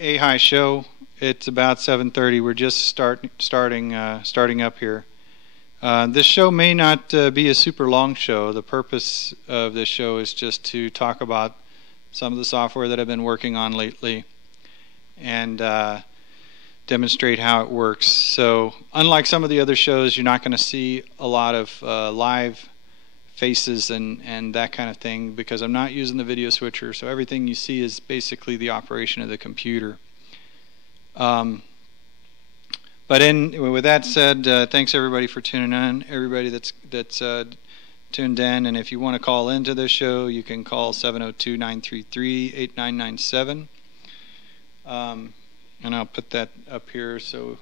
Ahigh Show. It's about 7:30. We're just starting up here. This show may not be a super long show. The purpose of this show is just to talk about some of the software that I've been working on lately and demonstrate how it works. So unlike some of the other shows, you're not going to see a lot of live faces and that kind of thing because I'm not using the video switcher, so everything you see is basically the operation of the computer. But with that said, thanks everybody for tuning in, everybody that's tuned in, and if you want to call into this show, you can call 702-933-8997, and I'll put that up here, so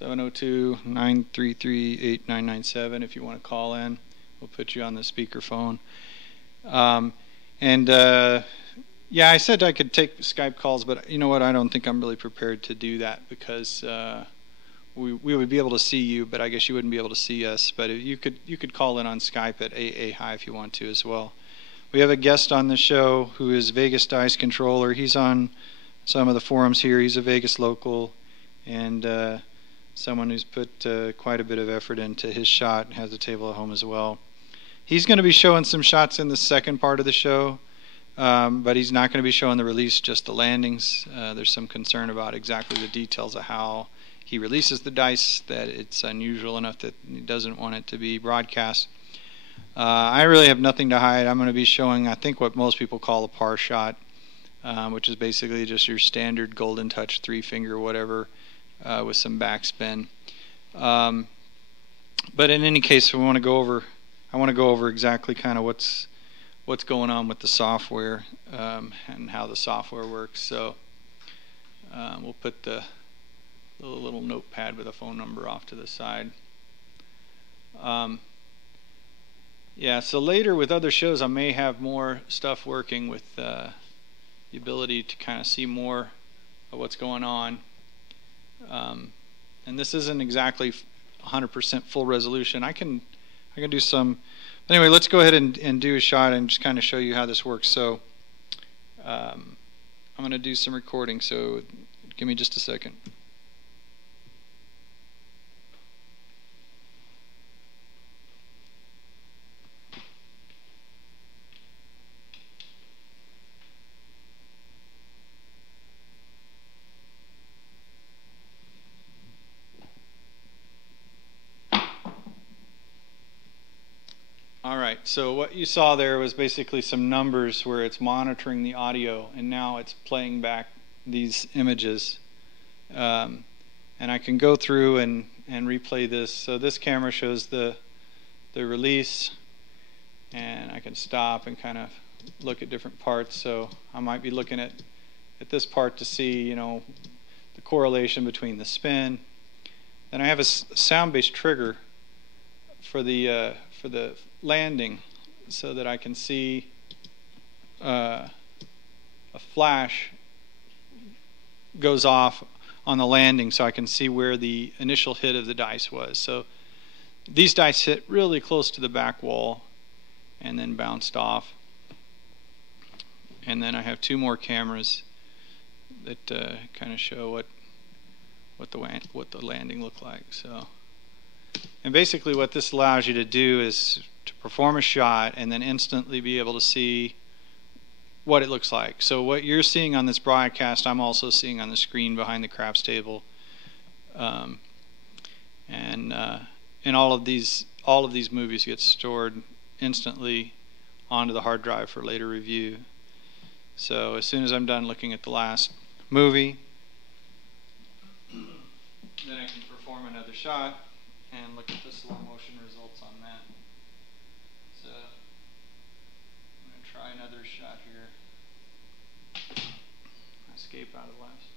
702-933-8997 if you want to call in. We'll put you on the speakerphone. Yeah, I said I could take Skype calls, but you know what? I don't think I'm really prepared to do that because we would be able to see you, but I guess you wouldn't be able to see us. But you could call in on Skype at Ahigh if you want to as well. We have a guest on the show who is Vegas Dice Controller. He's on some of the forums here. He's a Vegas local and someone who's put quite a bit of effort into his shot and has a table at home as well. He's going to be showing some shots in the second part of the show, but he's not going to be showing the release, just the landings. There's some concern about exactly the details of how he releases the dice, that it's unusual enough that he doesn't want it to be broadcast. I really have nothing to hide. I'm going to be showing, I think, what most people call a par shot, which is basically just your standard Golden Touch 3-finger whatever with some backspin. But in any case, I want to go over exactly kind of what's going on with the software and how the software works. So we'll put the little notepad with a phone number off to the side. Yeah, so later with other shows I may have more stuff working with the ability to kind of see more of what's going on. And this isn't exactly 100% full resolution. I can do some. Anyway, let's go ahead and do a shot and just kind of show you how this works. So I'm going to do some recording, so give me just a second. Alright, so what you saw there was basically some numbers where it's monitoring the audio, and now it's playing back these images. And I can go through and replay this. So this camera shows the release, and I can stop and kind of look at different parts. So I might be looking at this part to see, you know, the correlation between the spin. Then I have a sound-based trigger for the landing, so that I can see a flash goes off on the landing, so I can see where the initial hit of the dice was. So these dice hit really close to the back wall and then bounced off. And then I have two more cameras that kind of show what the landing looked like. So, and basically what this allows you to do is to perform a shot and then instantly be able to see what it looks like. So what you're seeing on this broadcast, I'm also seeing on the screen behind the craps table. And all of these movies get stored instantly onto the hard drive for later review. So as soon as I'm done looking at the last movie, then I can perform another shot and look at the slow motion results on that. So I'm going to try another shot here. Escape out of the last.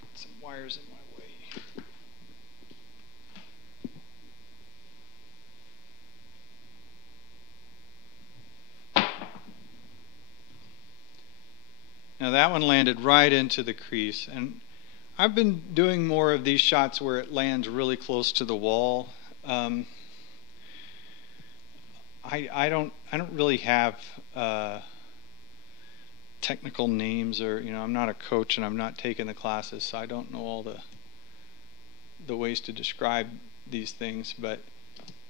Put some wires in my way. Now that one landed right into the crease, and I've been doing more of these shots where it lands really close to the wall. I don't really have technical names, or I'm not a coach and I'm not taking the classes, so I don't know all the ways to describe these things. But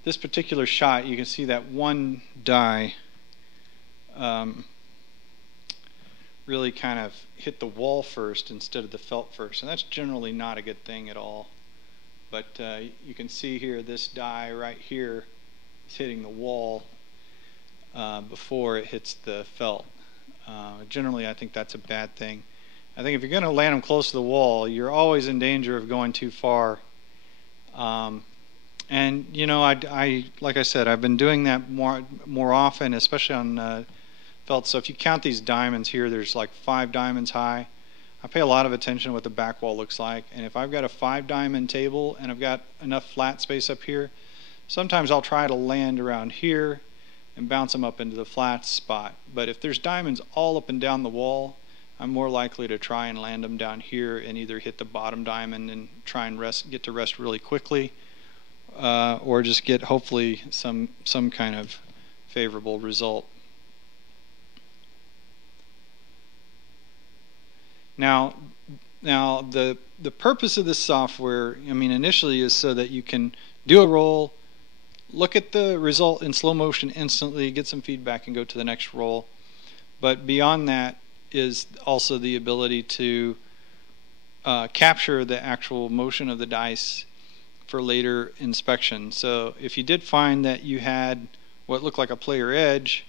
this particular shot, you can see that one die really kind of hit the wall first instead of the felt first, and that's generally not a good thing at all. But you can see here, this die right here is hitting the wall before it hits the felt. Generally, I think that's a bad thing. I think if you're going to land them close to the wall, you're always in danger of going too far. And I like I said, I've been doing that more often, especially on felt. So if you count these diamonds here, there's like 5 diamonds high. I pay a lot of attention to what the back wall looks like, and if I've got a 5 diamond table and I've got enough flat space up here, sometimes I'll try to land around here and bounce them up into the flat spot. But if there's diamonds all up and down the wall, I'm more likely to try and land them down here and either hit the bottom diamond and try and get to rest really quickly, or just get hopefully some kind of favorable result. Now the purpose of this software, initially is so that you can do a roll, look at the result in slow motion instantly, get some feedback, and go to the next roll. But beyond that is also the ability to capture the actual motion of the dice for later inspection. So if you did find that you had what looked like a player edge,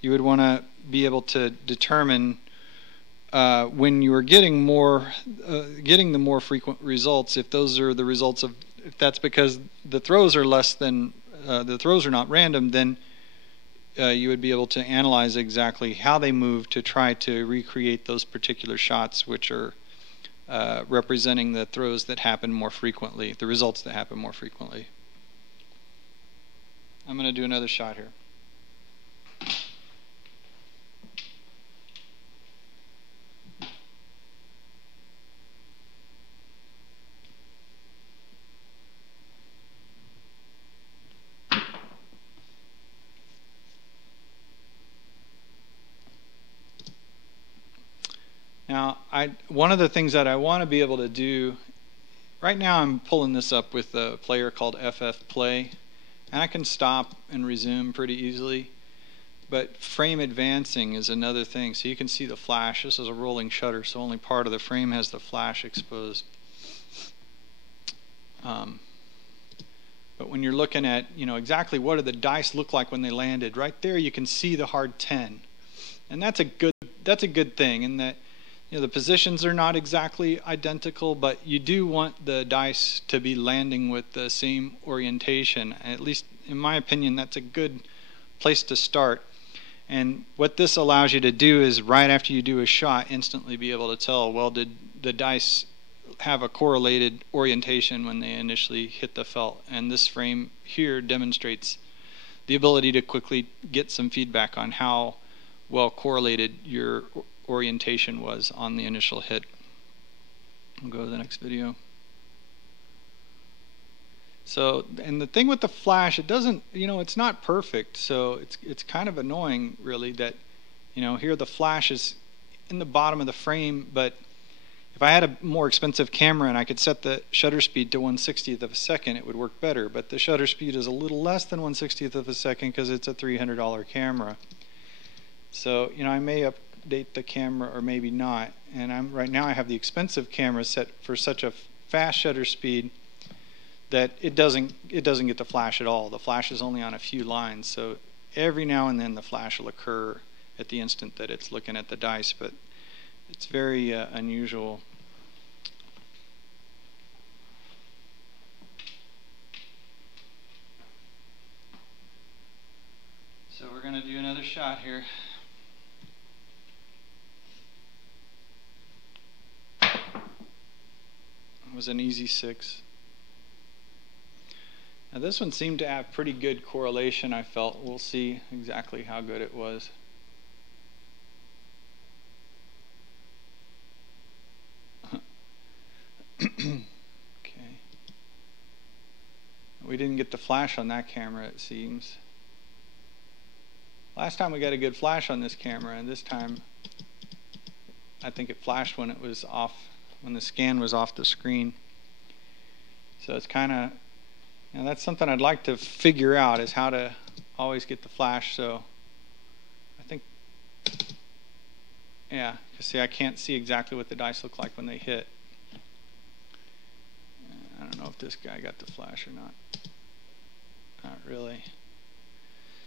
you would want to be able to determine when you are getting the more frequent results, if those are the results of, if that's because the throws are less than the throws are not random, then you would be able to analyze exactly how they move to try to recreate those particular shots, which are representing the throws that happen more frequently, the results that happen more frequently. I'm going to do another shot here. Now, one of the things that I want to be able to do, right now I'm pulling this up with a player called FF Play, and I can stop and resume pretty easily, but frame advancing is another thing. So you can see the flash. This is a rolling shutter, so only part of the frame has the flash exposed. But when you're looking at, exactly what do the dice look like when they landed, right there you can see the hard 10, and that's a good thing in that. The positions are not exactly identical, but you do want the dice to be landing with the same orientation. At least, in my opinion, that's a good place to start. And what this allows you to do is, right after you do a shot, instantly be able to tell, well, did the dice have a correlated orientation when they initially hit the felt? And this frame here demonstrates the ability to quickly get some feedback on how well correlated your orientation was on the initial hit. We'll go to the next video. So, and the thing with the flash, it doesn't, it's not perfect, so it's kind of annoying really that, here the flash is in the bottom of the frame, but if I had a more expensive camera and I could set the shutter speed to 1/60th of a second, it would work better, but the shutter speed is a little less than 1/60th of a second because it's a $300 camera. So, I may update the camera or maybe not, and right now I have the expensive camera set for such a fast shutter speed that it doesn't get the flash at all. The flash is only on a few lines, so every now and then the flash will occur at the instant that it's looking at the dice, but it's very unusual. So we're going to do another shot here. It was an easy 6. Now this one seemed to have pretty good correlation, I felt. We'll see exactly how good it was. Okay. We didn't get the flash on that camera, it seems. Last time we got a good flash on this camera, and this time I think it flashed when it was off, when the scan was off the screen. So it's kind of, that's something I'd like to figure out, is how to always get the flash. So I think, yeah, because see, I can't see exactly what the dice look like when they hit. I don't know if this guy got the flash or not. Not really.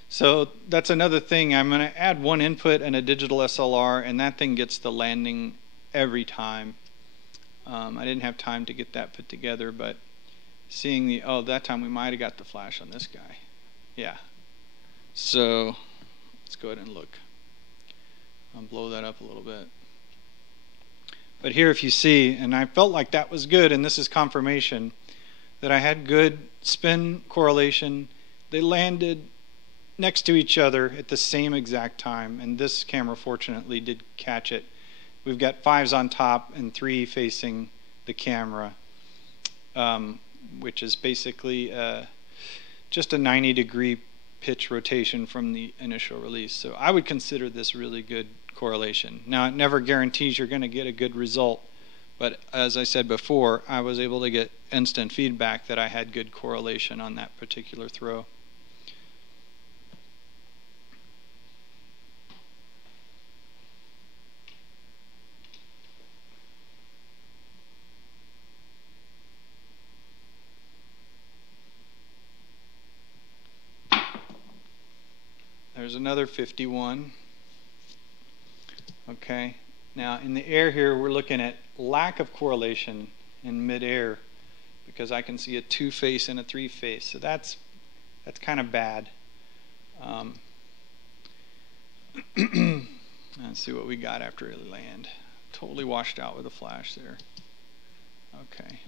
So that's another thing. I'm going to add one input and a digital SLR, and that thing gets the landing every time. I didn't have time to get that put together, but seeing the, that time we might have got the flash on this guy. Yeah. So let's go ahead and look. I'll blow that up a little bit. But here, if you see, and I felt like that was good, and this is confirmation that I had good spin correlation. They landed next to each other at the same exact time, and this camera fortunately did catch it. We've got 5s on top and 3 facing the camera, which is basically just a 90-degree pitch rotation from the initial release. So I would consider this really good correlation. Now, it never guarantees you're going to get a good result, but as I said before, I was able to get instant feedback that I had good correlation on that particular throw. There's another 51. Okay, now in the air here, we're looking at lack of correlation in midair, because I can see a 2-face and a 3-face, so that's kind of bad. Let's see what we got after it land. Totally washed out with a flash there. Okay.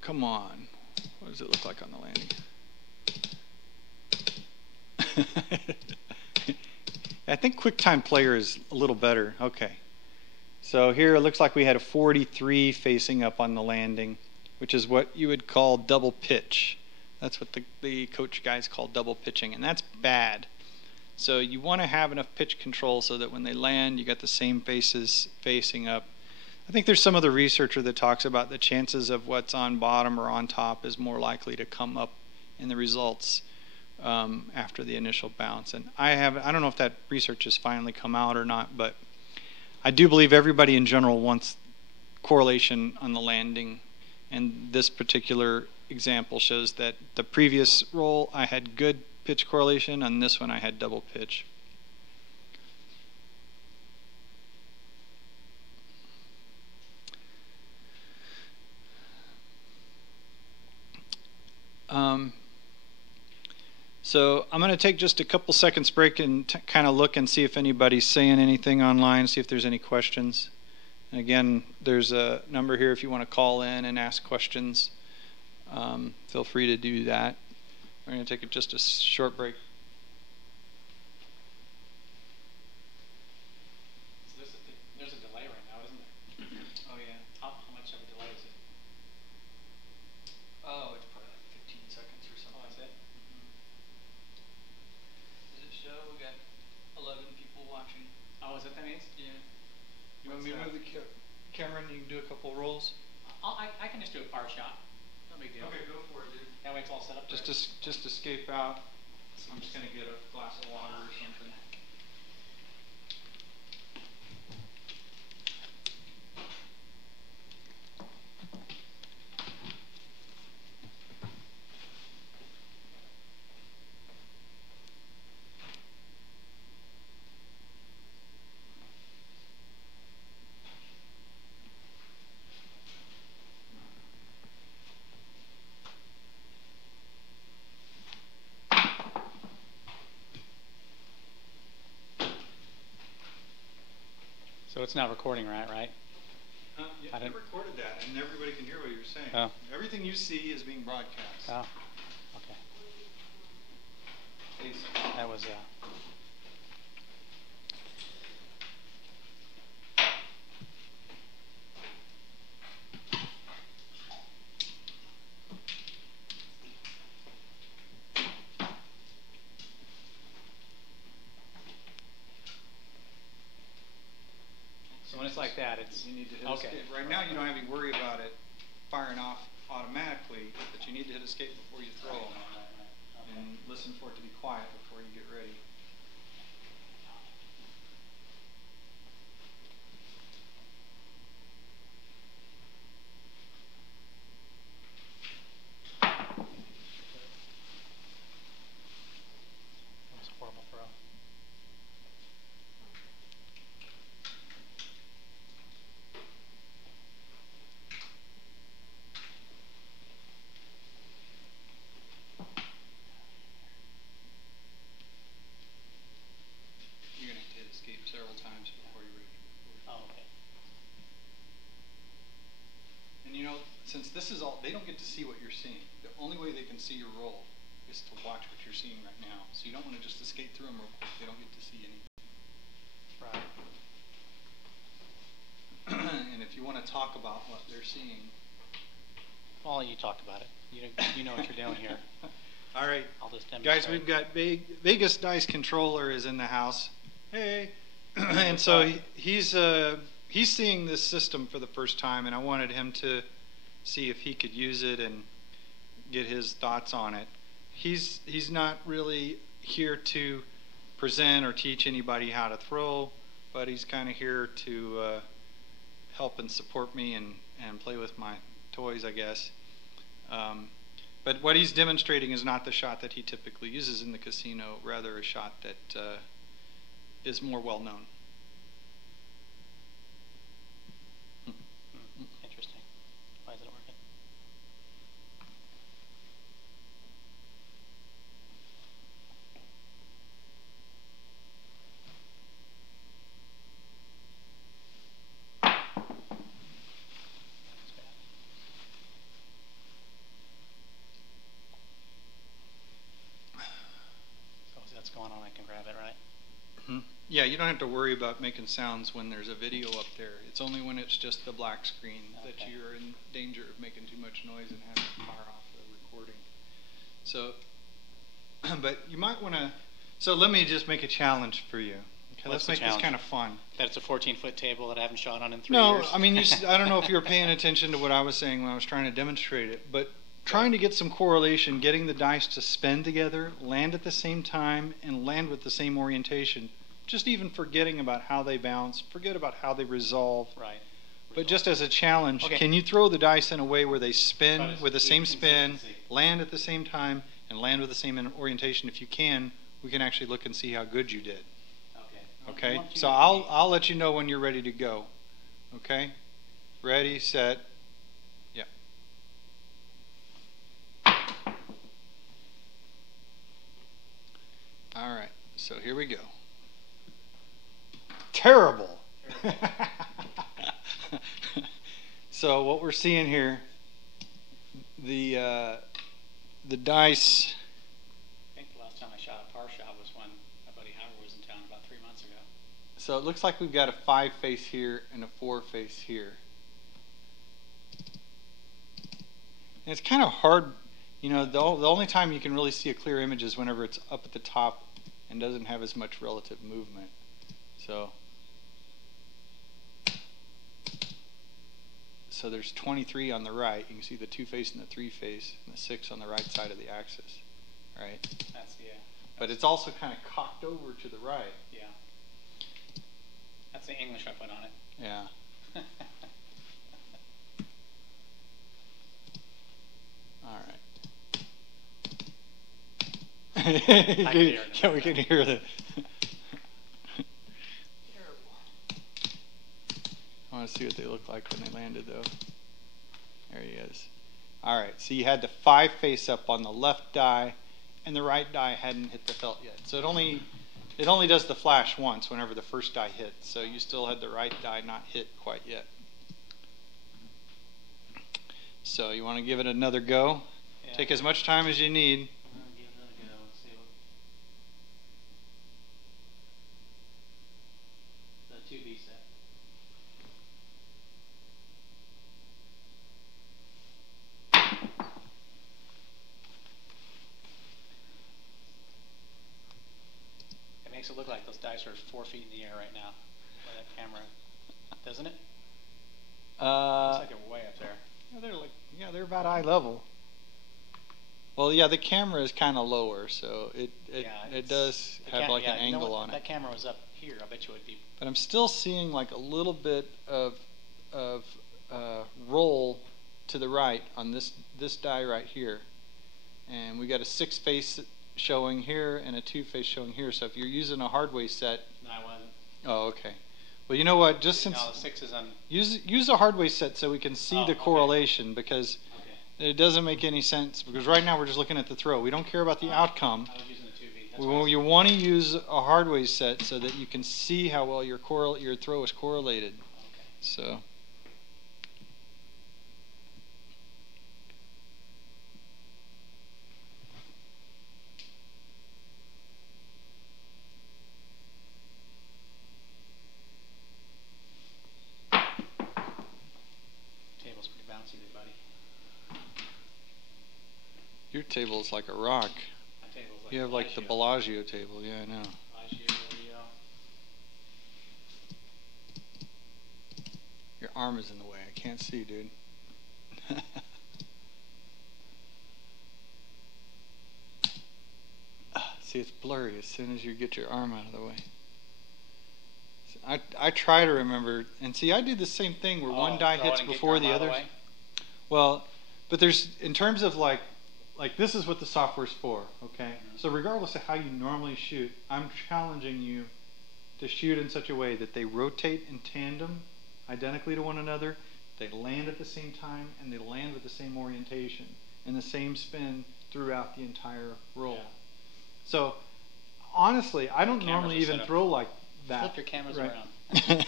Come on. What does it look like on the landing? I think QuickTime Player is a little better. Okay. So here it looks like we had a 43 facing up on the landing, which is what you would call double pitch. That's what the coach guys call double pitching, and that's bad. So you want to have enough pitch control so that when they land, you got the same faces facing up. I think there's some other researcher that talks about the chances of what's on bottom or on top is more likely to come up in the results after the initial bounce. And I don't know if that research has finally come out or not, but I do believe everybody in general wants correlation on the landing. And this particular example shows that the previous roll I had good pitch correlation, on this one I had double pitch. So I'm going to take just a couple seconds break and kind of look and see if anybody's saying anything online, see if there's any questions. And again, there's a number here if you want to call in and ask questions. Feel free to do that. We're going to take just a short break. There's a delay right now, isn't there? Oh, yeah. How much of a delay is it? Oh, it's probably like 15 seconds or something. Oh, that's it? Does it show? We got 11 people watching. Oh, is that the means? Yeah. You want me to move the camera and you can do a couple rolls? I can just do a far shot. No big deal. Okay, go for it, dude. That way it's all set up. Just escape out. I'm just going to get a glass of water or something. So it's not recording, right? Yeah, I recorded that, and everybody can hear what you're saying. Oh. Everything you see is being broadcast. Oh, okay. That was like that. It's You need to hit okay. escape. Right now you don't have any worry about it firing off automatically, but you need to hit escape before you throw. Right. And listen for it to be quiet before you get ready. That was a horrible throw. You're going to have to hit escape several times before you're ready. Oh, okay. And you know, since this is all, they don't get to see what you're seeing. The only way they can see your roll is to watch what you're seeing right now. So you don't want to just escape through them real quick. They don't get to see anything. Right. And if you want to talk about what they're seeing. Well, you talked about it. You know what you're doing here. All right. I'll just demonstrate. Guys, we've got Vegas Dice Controller is in the house. Hey. And so he's seeing this system for the first time, and I wanted him to see if he could use it and get his thoughts on it. He's not really here to present or teach anybody how to throw, but he's kind of here to help and support me and play with my toys, I guess. But what he's demonstrating is not the shot that he typically uses in the casino, rather a shot that is more well known. Interesting. Why isn't it working? That's bad. So as that's going on, I can grab it, right? Yeah, you don't have to worry about making sounds when there's a video up there. It's only when it's just the black screen that Okay. you're in danger of making too much noise and having to fire off the recording. So, but you might want to. So let me just make a challenge for you. Okay, What's let's the make challenge? this kind of fun. That it's a 14-foot table that I haven't shot on in 3 No, years. I mean, I don't know if you were paying attention to what I was saying when I was trying to demonstrate it, but trying to get some correlation, getting the dice to spin together, land at the same time, and land with the same orientation. Just even forgetting about how they bounce, forget about how they resolve. Right. But just as a challenge, Okay. can you throw the dice in a way where they spin Try to with the keep same spin, consistency. land at the same time, and land with the same orientation? If you can, we can actually look and see how good you did. Okay. Okay? One, two, So I'll let you know when you're ready to go. Okay? Ready, set, yeah. All right. So here we go. Terrible. So what we're seeing here, the dice. I think the last time I shot a par shot was when my buddy Howard was in town about 3 months ago. So it looks like we've got a 5 face here and a 4 face here. And it's kind of hard, you know, the only time you can really see a clear image is whenever it's up at the top and doesn't have as much relative movement. So there's 23 on the right. You can see the 2 face and the 3 face, and the 6 on the right side of the axis, right? That's But it's also kind of cocked over to the right. yeah. That's the English I put on it. Yeah. All right. Yeah, we can hear the. I want to see what they look like when they landed, though. There he is. All right, so you had the 5 face up on the left die, and the right die hadn't hit the felt yet. So it only does the flash once whenever the first die hits. So you still had the right die not hit quite yet. So you want to give it another go. Yeah. Take as much time as you need. I'll give it a go. Let's see what the 2B set. It makes it look like those dice are 4 feet in the air right now by that camera. doesn't it? Uh, Looks like they're way up there. they're about eye level. Well, yeah, the camera is kind of lower, so it does have like an angle on it. That camera was up here. I bet you it would be. But I'm still seeing like a little bit of roll to the right on this die right here, and we got a 6-face showing here and a 2-face showing here. So if you're using a hardware set, No, I wasn't. oh, okay. Well, you know what? Just since No, the 6 is on. use a hardware set so we can see the correlation, because it doesn't make any sense. Because right now we're just looking at the throw. We don't care about the outcome. I was using the 2V. You want to use a hardware set so that you can see how well your throw is correlated. Okay. So. Table's pretty bouncy there, buddy. Your table is like a rock. My table's like You have like the Bellagio table. Yeah, I know. Bellagio, Rio. Your arm is in the way. I can't see, dude. See, it's blurry as soon as you get your arm out of the way. I try to remember, and see, I do the same thing where one die hits before the other. Well, but there's, in terms of like this is what the software's for, okay? Mm-hmm. So regardless of how you normally shoot, I'm challenging you to shoot in such a way that they rotate in tandem, identically to one another, they land at the same time, and they land with the same orientation and the same spin throughout the entire roll. Yeah. So honestly, I don't normally even throw like that. Flip your cameras around. I'm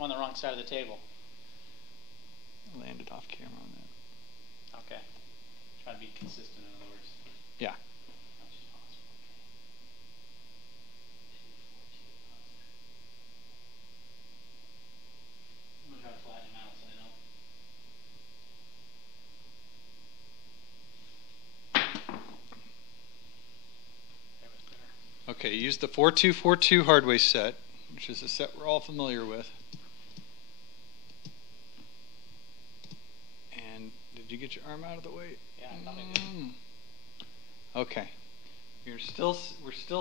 on the wrong side of the table. I landed off camera on that. Okay. Try to be consistent, in other words. Yeah. I'm going to try to flatten him out so they don't. Okay, use the 4242 hardware set, which is a set we're all familiar with. And did you get your arm out of the way? Yeah, I thought I did. Okay. We're still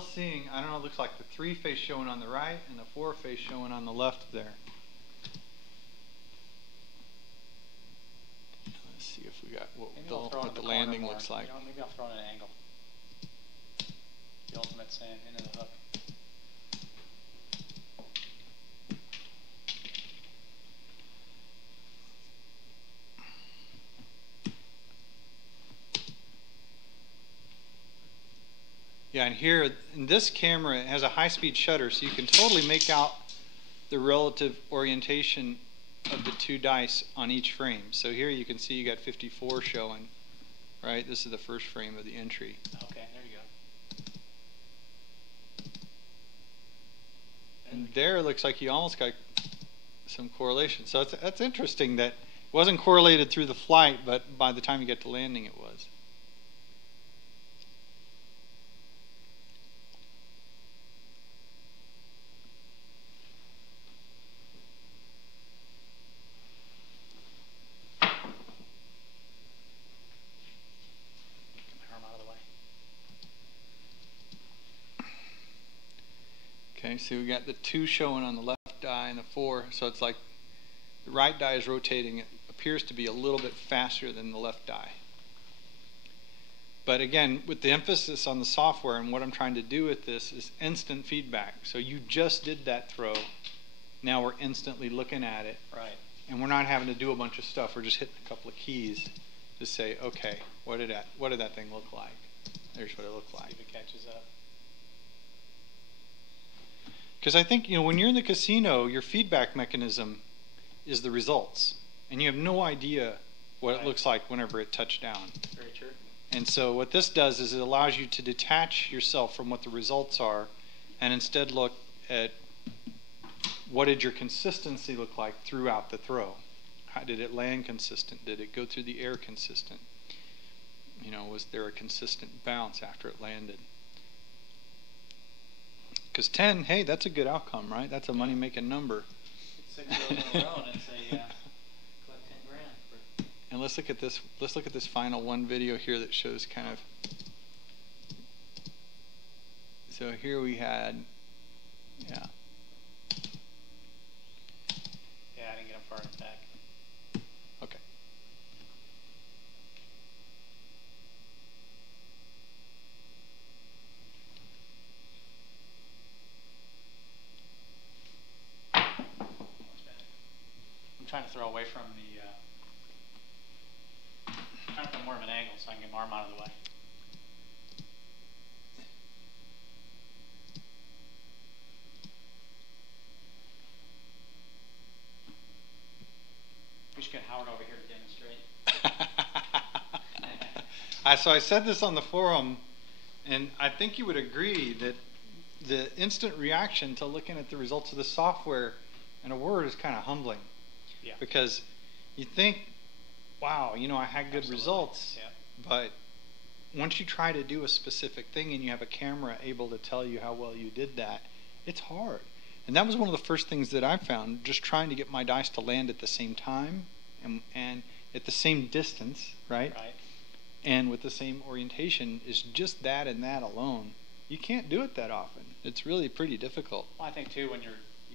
seeing, I don't know, it looks like the 3-face showing on the right and the 4-face showing on the left there. Let's see if we got what the landing looks like. You know, maybe I'll throw it at an angle. The ultimate sand into the hook. Yeah, and here in this camera it has a high-speed shutter, so you can totally make out the relative orientation of the two dice on each frame. So here you can see you got 54 showing, right? This is the first frame of the entry. Okay, there you go. And there it looks like you almost got some correlation. So that's interesting that it wasn't correlated through the flight, but by the time you get to landing it was. Okay, so we got the 2 showing on the left die and the 4, so it's like the right die is rotating. It appears to be a little bit faster than the left die. But again, with the emphasis on the software, and what I'm trying to do with this is instant feedback. So you just did that throw. Now we're instantly looking at it. Right. And we're not having to do a bunch of stuff. We're just hitting a couple of keys to say, okay, what did that thing look like? There's what it looked like. See if it catches up. Because I think, you know, when you're in the casino, your feedback mechanism is the results. And you have no idea what it looks like whenever it touched down. Very true. And so what this does is it allows you to detach yourself from what the results are and instead look at what did your consistency look like throughout the throw. How did it land consistent? Did it go through the air consistent? You know, was there a consistent bounce after it landed? Because 10, hey, that's a good outcome, right? That's a money-making number. 6 rows in a row and say, collect 10 grand. And let's look at this. Let's look at this final one video here that shows kind of. So here we had, yeah. Yeah, I didn't get them far enough back. Okay. I'm trying to throw away from the, trying to put more of an angle so I can get my arm out of the way. We should get Howard over here to demonstrate. So I said this on the forum, and I think you would agree that the instant reaction to looking at the results of the software in a Word is kind of humbling. Yeah. Because you think, wow, you know, I had good Absolutely. Results, Yeah. but once you try to do a specific thing and you have a camera able to tell you how well you did that, it's hard. And that was one of the first things that I found, just trying to get my dice to land at the same time and at the same distance, right? Right. And with the same orientation, is just that and that alone. You can't do it that often. It's really pretty difficult. Well, I think too when you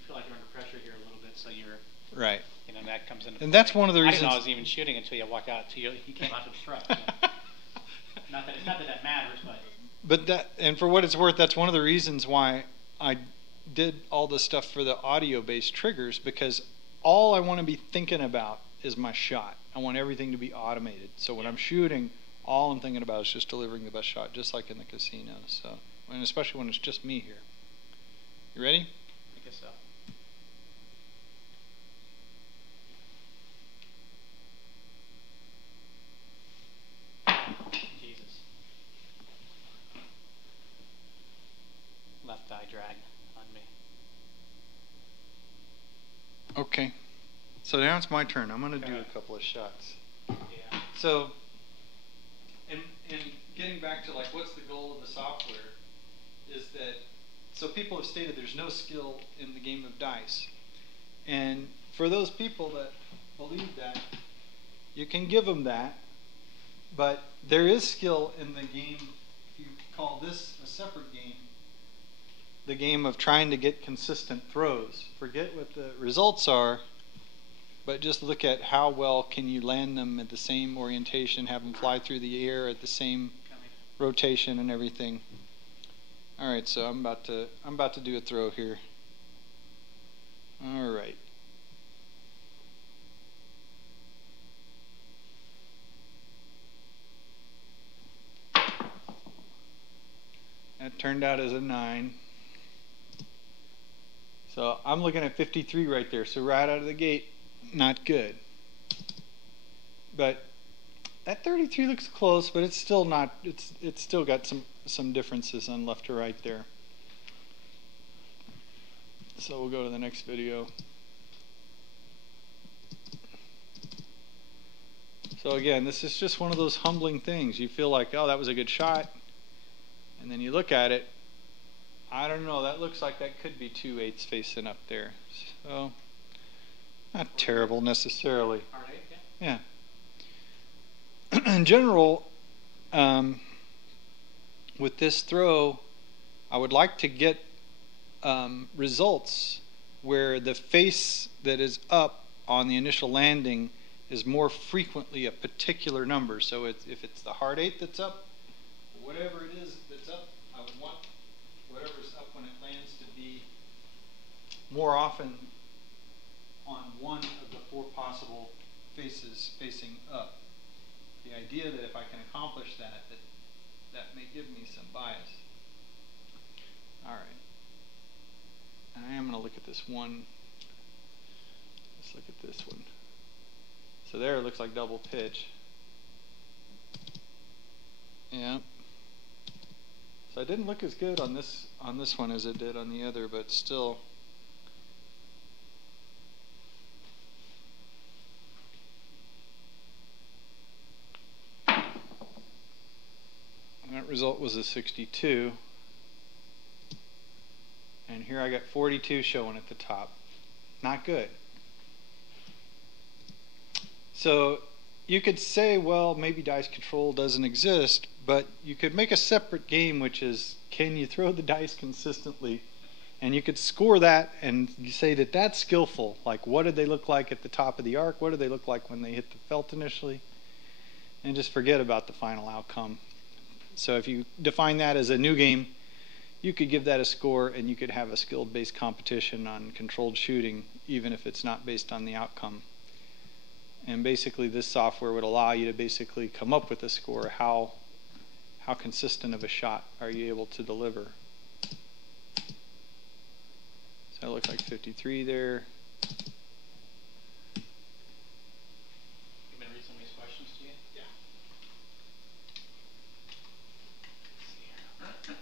feel like you're under pressure here a little bit, so you're right. You know, that comes into. And that's one of the I reasons. didn't know I was even shooting until you walk out. Until you came out to the truck. So. not that that matters, but. But that, and for what it's worth, that's one of the reasons why I did all the stuff for the audio-based triggers, because all I want to be thinking about is my shot. I want everything to be automated. So when I'm shooting, all I'm thinking about is just delivering the best shot, just like in the casino. So, and especially when it's just me here. You ready? I guess so. Jesus. Left eye drag on me. Okay. So now it's my turn. I'm going to do a couple of shots. Yeah. So, in getting back to like what's the goal of the software, is that, so people have stated there's no skill in the game of dice. And for those people that believe that, you can give them that, but there is skill in the game. If you call this a separate game, the game of trying to get consistent throws. Forget what the results are, but just look at how well can you land them at the same orientation, have them fly through the air at the same rotation and everything. All right, so I'm about to do a throw here. All right. That turned out as a 9. So I'm looking at 53 right there. So right out of the gate, not good. But that 33 looks close, but it's still not. It's still got some differences on left to right there. So we'll go to the next video. So again, this is just one of those humbling things. You feel like, oh, that was a good shot, and then you look at it. I don't know. That looks like that could be 2 8s facing up there. So not terrible necessarily. Yeah. In general, with this throw, I would like to get results where the face that is up on the initial landing is more frequently a particular number. So if it's the hard 8 that's up, whatever it is that's up, I would want whatever's up when it lands to be more often on one of the 4 possible faces facing up. The idea that if I can accomplish that may give me some bias. All right. And I am going to look at this one. Let's look at this one. So there it looks like double pitch. Yeah. So it didn't look as good on this one as it did on the other, but still. That result was a 62. And here I got 42 showing at the top. Not good. So you could say, well, maybe dice control doesn't exist, but you could make a separate game, which is, can you throw the dice consistently? And you could score that and you say that that's skillful. Like, what did they look like at the top of the arc? What did they look like when they hit the felt initially? And just forget about the final outcome. So if you define that as a new game, you could give that a score and you could have a skill-based competition on controlled shooting, even if it's not based on the outcome. And basically this software would allow you to basically come up with a score. How consistent of a shot are you able to deliver? So it looks like 53 there. You want me to read some of these questions to you? Yeah. Let's see here. Your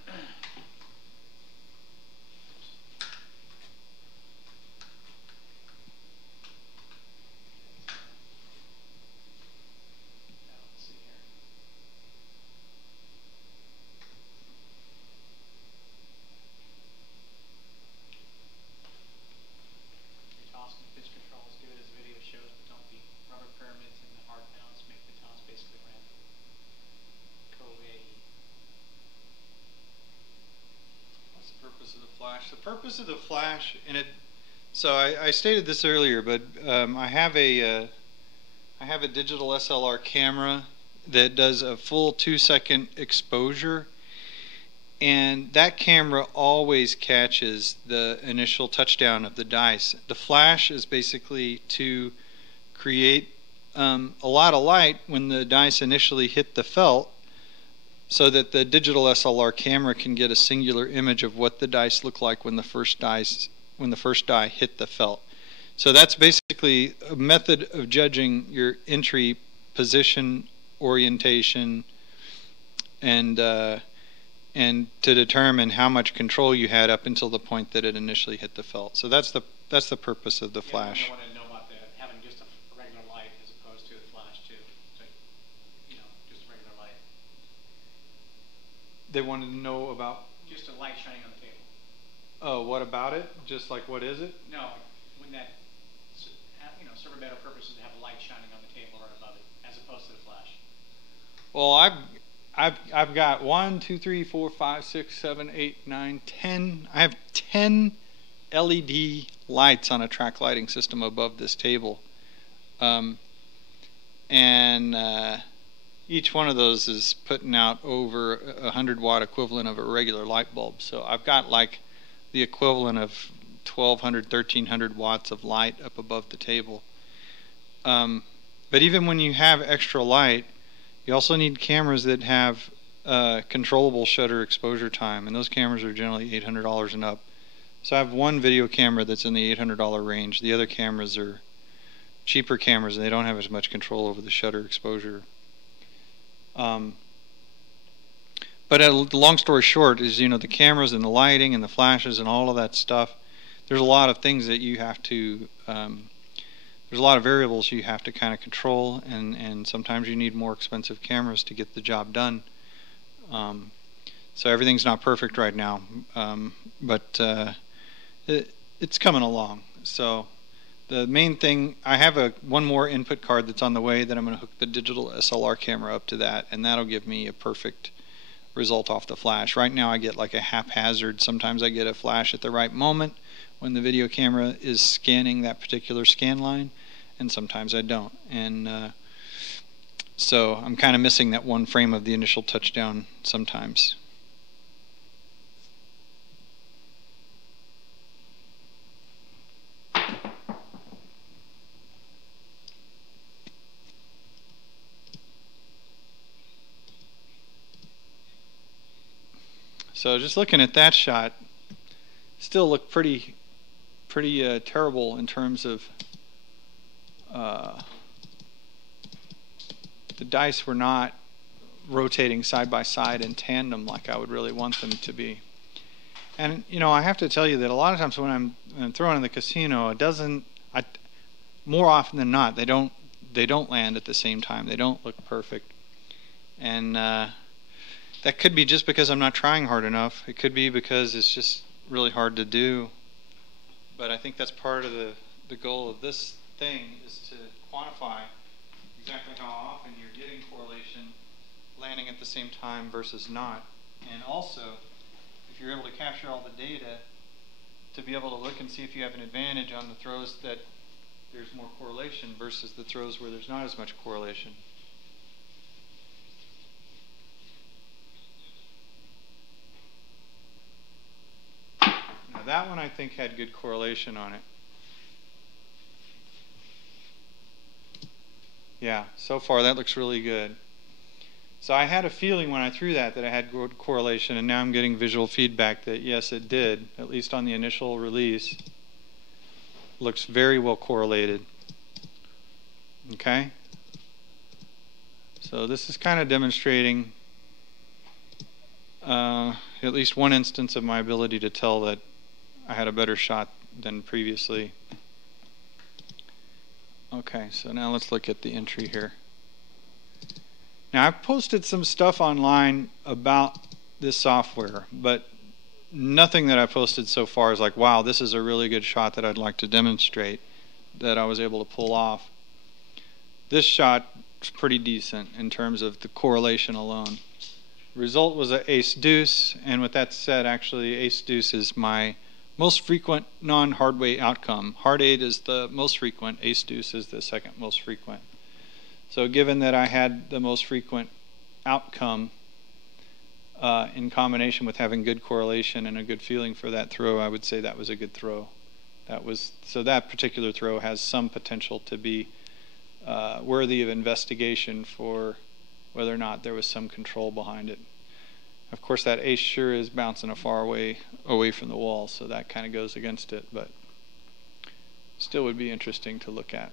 toss and pitch control is good as video shows, but don't be rubber pyramids and the hard bounce make the toss basically random. What's the purpose of the flash? The purpose of the flash, and it. So I stated this earlier, but I have a digital SLR camera that does a full 2-second exposure, and that camera always catches the initial touchdown of the dice. The flash is basically to create a lot of light when the dice initially hit the felt, so that the digital SLR camera can get a singular image of what the dice look like when the first die hit the felt. So that's basically a method of judging your entry position, orientation, and to determine how much control you had up until the point that it initially hit the felt. So that's the purpose of the flash. I want to know about having just a regular light as opposed to the flash too. So, just a regular light. They wanted to know about. Just a light shining on the table. Oh, what about it? Just like, what is it? No, when that, serve a better purpose is to have a light shining on the table right above it, as opposed to the flash. Well, I've got 1, 2, 3, 4, 5, 6, 7, 8, 9, 10. I have 10 LED lights on a track lighting system above this table, and each one of those is putting out over 100-watt equivalent of a regular light bulb. So I've got like the equivalent of 1,200, 1,300 watts of light up above the table. But even when you have extra light, you also need cameras that have controllable shutter exposure time, and those cameras are generally $800 and up. So I have one video camera that's in the $800 range. The other cameras are cheaper cameras, and they don't have as much control over the shutter exposure. But the long story short is, the cameras and the lighting and the flashes and all of that stuff, there's a lot of things that you have to, there's a lot of variables you have to kind of control, and sometimes you need more expensive cameras to get the job done. So everything's not perfect right now, but it's coming along. So the main thing, I have one more input card that's on the way that I'm going to hook the digital SLR camera up to that, and that'll give me a perfect result off the flash. Right now I get like a haphazard. Sometimes I get a flash at the right moment when the video camera is scanning that particular scan line, and sometimes I don't. And so I'm kind of missing that one frame of the initial touchdown sometimes. So just looking at that shot, still looked pretty terrible in terms of the dice were not rotating side by side in tandem like I would really want them to be. And I have to tell you that a lot of times when I'm throwing in the casino, more often than not, they don't land at the same time. They don't look perfect, and that could be just because I'm not trying hard enough. It could be because it's just really hard to do. But I think that's part of the goal of this thing, is to quantify exactly how often you're getting correlation landing at the same time versus not. And also, if you're able to capture all the data, to be able to look and see if you have an advantage on the throws that there's more correlation versus the throws where there's not as much correlation. Now that one I think had good correlation on it. Yeah, so far that looks really good. So I had a feeling when I threw that I had good correlation, and now I'm getting visual feedback that yes, it did, at least on the initial release. Looks very well correlated. Okay? So this is kind of demonstrating at least one instance of my ability to tell that I had a better shot than previously. Okay, so now let's look at the entry here. Now I've posted some stuff online about this software, but nothing that I've posted so far is like, wow, this is a really good shot that I'd like to demonstrate that I was able to pull off. This shot is pretty decent in terms of the correlation alone. The result was an ace-deuce, and with that said, actually ace-deuce is my most frequent non-hard way outcome. Hard 8 is the most frequent, ace-deuce is the second most frequent. So given that I had the most frequent outcome in combination with having good correlation and a good feeling for that throw, I would say that was a good throw. So that particular throw has some potential to be worthy of investigation for whether or not there was some control behind it. Of course, that ace sure is bouncing away from the wall, so that kind of goes against it, but still would be interesting to look at.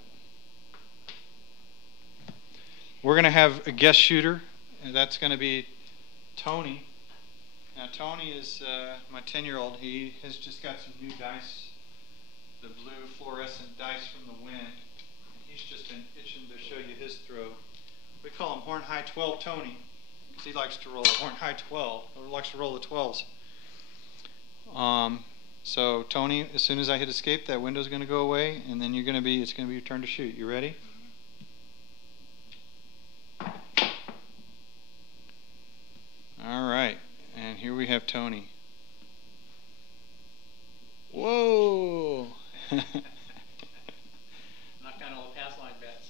We're going to have a guest shooter, and that's going to be Tony. Now, Tony is my 10-year-old. He has just got some new dice, the blue fluorescent dice from the wind. He's just been itching to show you his throw. We call him Horn High 12 Tony, because he likes to roll a Horn High 12, or likes to roll the 12s. So Tony, as soon as I hit escape, that window's going to go away, and then it's going to be your turn to shoot. You ready? All right, and here we have Tony. Whoa! Knock down all the pass line bets.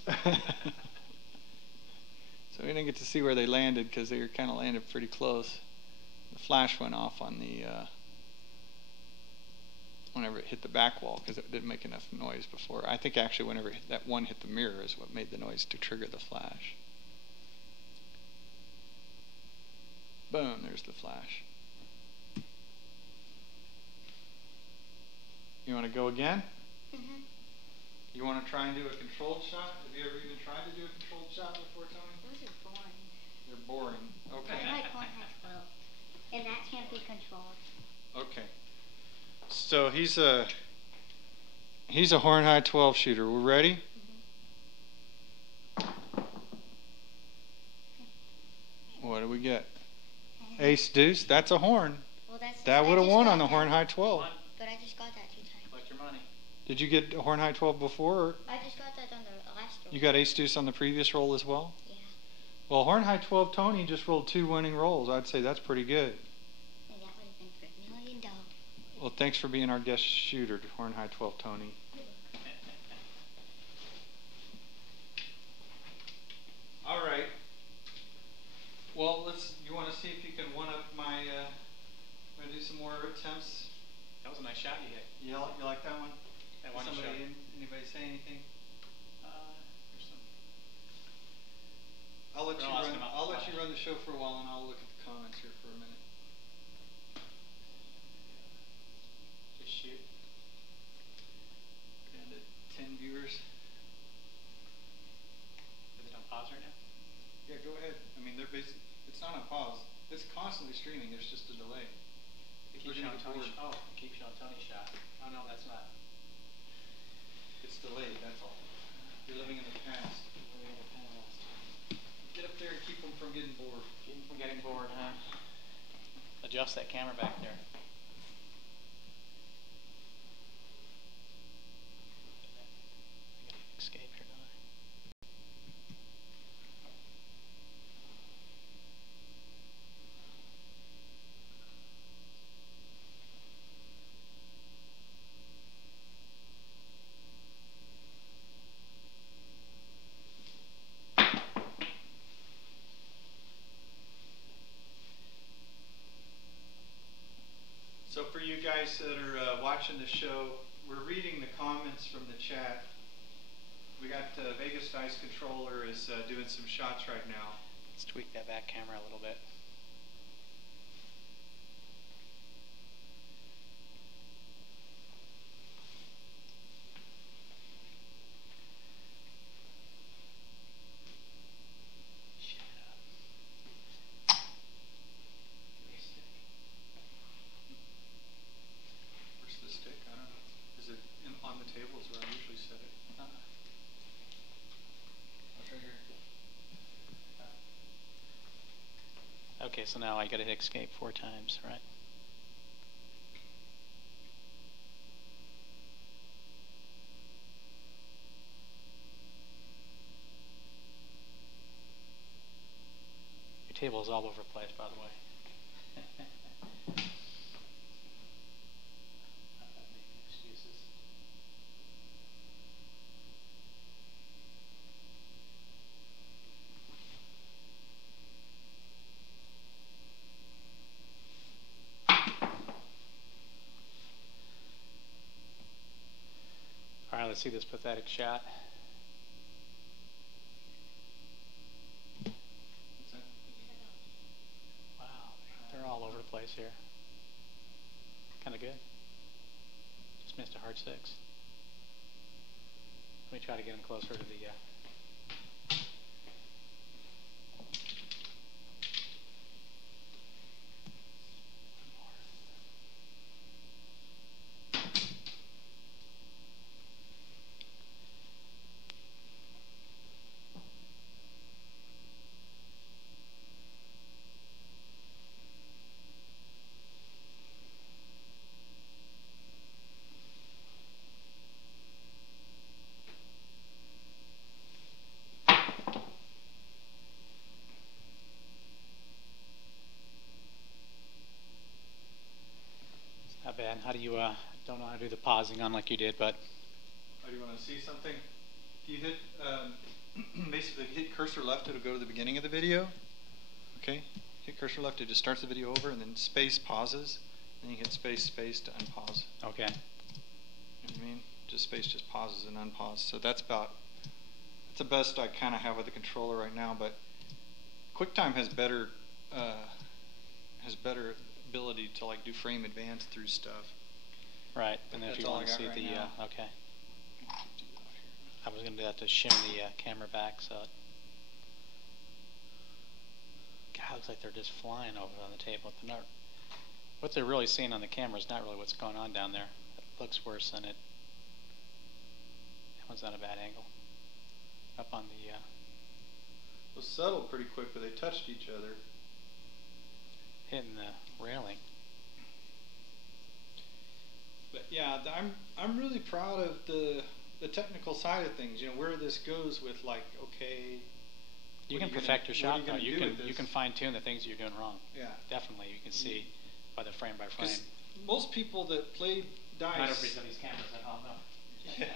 So we didn't get to see where they landed because they were kind of landed pretty close. The flash went off on the whenever it hit the back wall because it didn't make enough noise before. I think actually whenever that one hit the mirror is what made the noise to trigger the flash. Boom, there's the flash. You want to go again? Mm-hmm. You want to try and do a controlled shot? Have you ever even tried to do a controlled shot before, Tony? Those are boring. They're boring. Okay. I like one high 12. And that can't be controlled. Okay. So he's a Horn High 12 shooter. We're ready? Mm-hmm. What do we get? Ace deuce. That's a horn. Well, That would have won on the Horn High 12. But I just got that 2 times. Collect your money. Did you get a Horn High 12 before? Or I just got that on the last roll. you got ace deuce on the previous roll as well? Yeah. Well, Horn High 12 Tony just rolled 2 winning rolls. I'd say that's pretty good. And that would have been for $1 million. Well, thanks for being our guest shooter, Horn High 12 Tony. All right. Well, you want to see if you can one-up my, want to do some more attempts? That was a nice shot you hit. You like that one? That one shot. Anybody say anything? There's some. I'll let We're asking about I'll the let you flash. run the show for a while, and I'll look at the comments here for a minute. Just shoot. We're down to 10 viewers. Is it on pause right now? Yeah, go ahead. I mean, it's not on pause. It's constantly streaming. There's just a delay. It keeps showing Tony's. Oh, it keeps showing Tony's shot. Oh no, that's not. It's delayed. That's all. You're living in the past. Living in the past. Get up there and keep them from getting bored. Keep him from getting bored, huh? Adjust that camera back there. I gotta escape here, don't I? watching the show, we're reading the comments from the chat. We got Vegas Dice Controller is doing some shots right now. Let's tweak that back camera a little bit. Where's the stick? I don't know. Is it on the table? Is where I usually set it? Right here. Okay, so now I got to hit escape 4 times, right? Your table is all over the place, by the way. Not making excuses. All right, let's see this pathetic shot. What's that? Wow, they're all over the place here. Kind of good. Just missed a hard 6. Let me try to get him closer to the Not bad. How do you, don't know how to do the pausing on like you did, but. Oh, do you want to see something? If you hit, basically hit cursor left, it'll go to the beginning of the video. Okay? Hit cursor left, it just starts the video over, and then space pauses. Then you hit space to unpause. Okay. You know what I mean? Just space just pauses and unpause. So that's the best I kind of have with the controller right now, but QuickTime has better ability to like do frame advance through stuff. Right, and then if That's you all want I to see got the, right now. okay. I was going to do that to shim the camera back, so. God, it looks like they're just flying over on the table. They're not, what they're really seeing on the camera is not really what's going on down there. It looks worse than it. That one's not a bad angle. Up on the. It was settled pretty quick, but they touched each other. Hitting the railing. But yeah, I'm really proud of the technical side of things. You know, where this goes with like, okay. You can perfect your shot though. You can fine tune the things you're doing wrong. Yeah. Definitely, you can see by the frame by frame. Most people that play dice. Not everybody's cameras at home though. Yeah.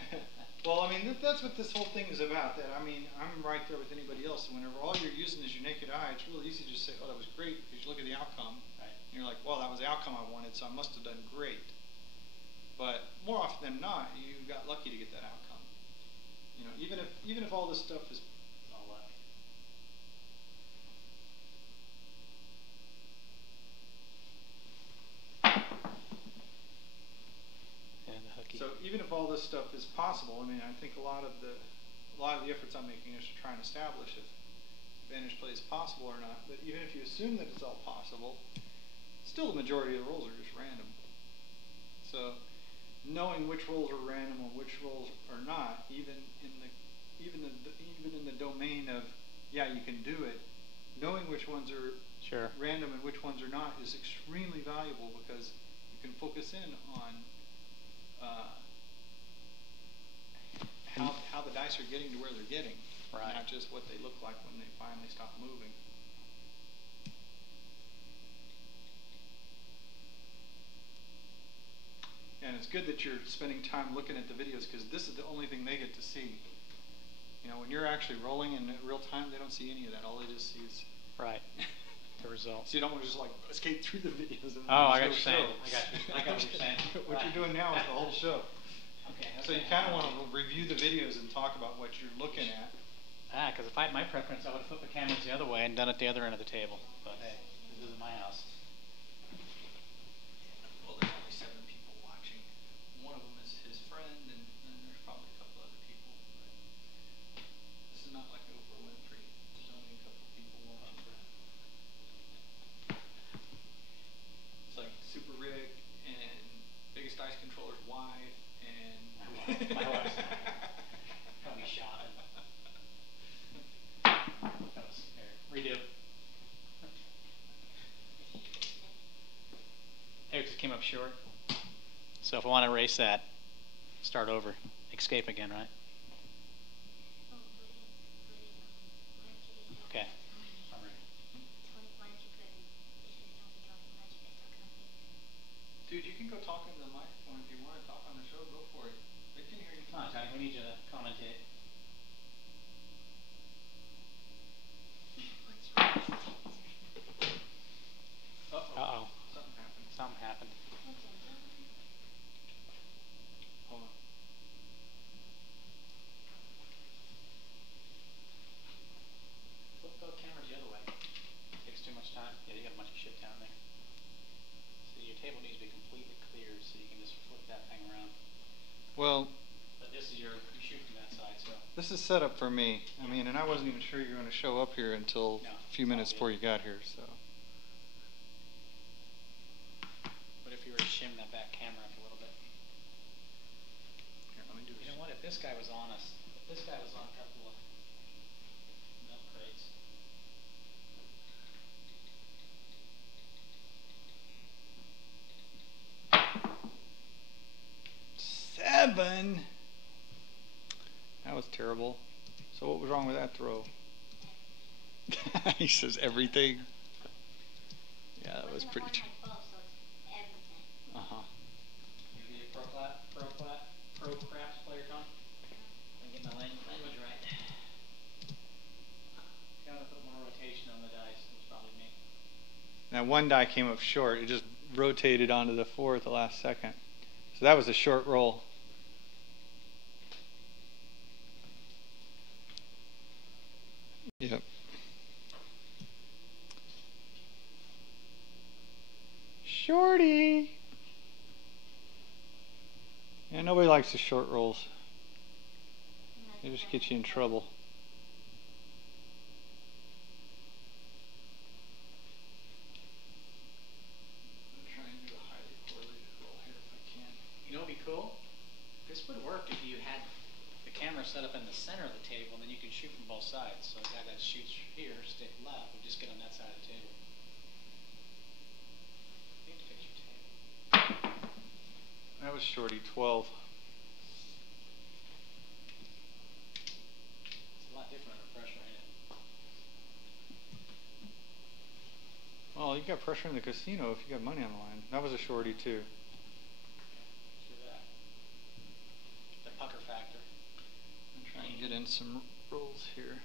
Well, I mean, that's what this whole thing is about. That I mean, I'm right there with anybody else. And whenever all you're using is your naked eye, it's really easy to just say, "Oh, that was great," because you look at the outcome, right. And you're like, "Well, that was the outcome I wanted, so I must have done great." But more often than not, you got lucky to get that outcome. You know, even if all this stuff is all luck. And the hooky. So even if all this stuff is possible, I mean, I think a lot of the efforts I'm making is to try and establish if advantage play is possible or not. But even if you assume that it's all possible, still the majority of the rolls are just random. So knowing which rolls are random or which rolls are not, even in the domain of you can do it, knowing which ones are random and which ones are not is extremely valuable because you can focus in on how the dice are getting to where they're getting, right. Not just what they look like when they finally stop moving. And it's good that you're spending time looking at the videos because this is the only thing they get to see. You know, when you're actually rolling in real time, they don't see any of that. All they just see is right. the results. So you don't want to just like escape through the videos. And Oh, I got the what you're saying. show. I got what you're saying. What you're doing now is the whole show. Okay. So you kind of want to review the videos and talk about what you're looking at. Because if I had my preference, I would have flipped the cameras the other way and done it the other end of the table. But hey, this isn't my house. Well, there's only 7 people watching. One of them is his friend, and then there's probably a couple other people. But this is not like Oprah Winfrey. There's only a couple people watching. It's like Super Rick and Biggest Ice Controller's wife and my wife. Probably shopping. That was here. Redo. Hey, it just came up short. So if I want to erase that, start over. Escape again, right? Okay. I'm ready. Dude, you can go talk into the microphone if you want to talk on the show. Go for it. They can hear you. Come on, Tony. We need you to commentate. Uh-oh. Something happened. Something happened. Hold on. Flip the cameras the other way. Takes too much time. Yeah, you got a bunch of shit down there. So your table needs to be completely clear so you can just flip that thing around. Well, But this is you shoot from that side, so. this is set up for me. I mean, and I wasn't even sure you were going to show up here until No, a few it's all minutes good. before you got here. So. What if you were to shim that back camera up a little bit? Here, let me do You know what? If this guy was on us, if this guy was on a couple of milk crates. 7. That was terrible. So what was wrong with that throw? He says everything. Yeah, that was pretty. Uh-huh. You be a pro craps player, Tom? I get my language right. Gotta put more rotation on the dice. It was probably me. Now one die came up short. It just rotated onto the 4 at the last second. So that was a short roll. Yep. Shorty. Yeah, nobody likes the short rolls. They just get you in trouble. I'm trying to do a highly correlated roll here if I can. You know what would be cool? This would work if you had the camera set up in the center of the table, and then you can shoot from both sides. So the guy that shoots here, stick left, would just get on that side of the table. You have to fix your table. That was Shorty 12. It's a lot different under pressure, ain't it? Well, you got pressure in the casino if you got money on the line. That was a Shorty too. Sure that. The pucker factor. I'm trying to get in some rolls here.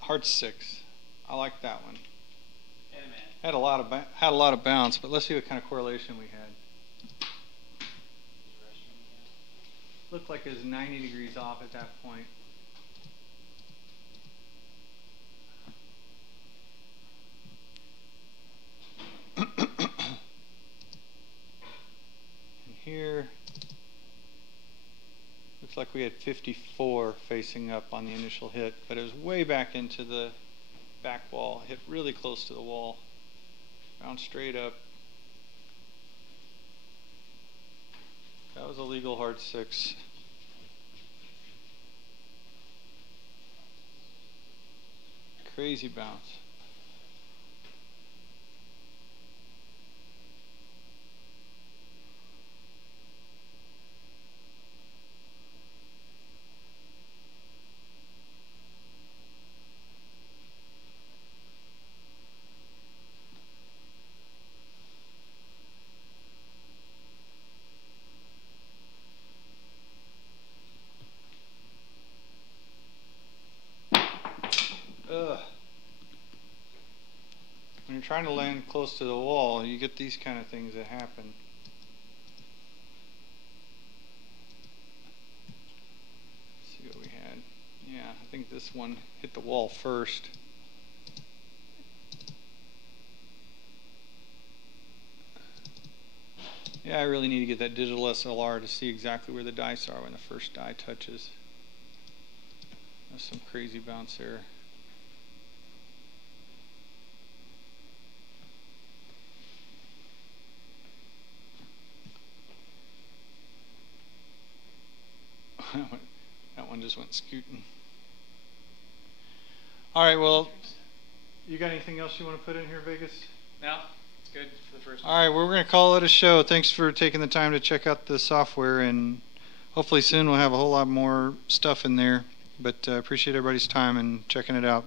Hard 6. I like that one. Hey, man. Had a lot of bounce, but let's see what kind of correlation we had. Looked like it was 90 degrees off at that point. And here, looks like we had 54 facing up on the initial hit, but it was way back into the back wall, hit really close to the wall, bounced straight up. That was a legal hard 6. Crazy bounce. trying to land close to the wall, you get these kind of things that happen. Let's see what we had. Yeah, I think this one hit the wall first. Yeah, I really need to get that digital SLR to see exactly where the dice are when the first die touches. That's some crazy bounce there. That one just went scooting. All right, well, you got anything else you want to put in here, Vegas? No, it's good for the first one. All right, well, we're going to call it a show. Thanks for taking the time to check out the software, and hopefully soon we'll have a whole lot more stuff in there. But appreciate everybody's time and checking it out.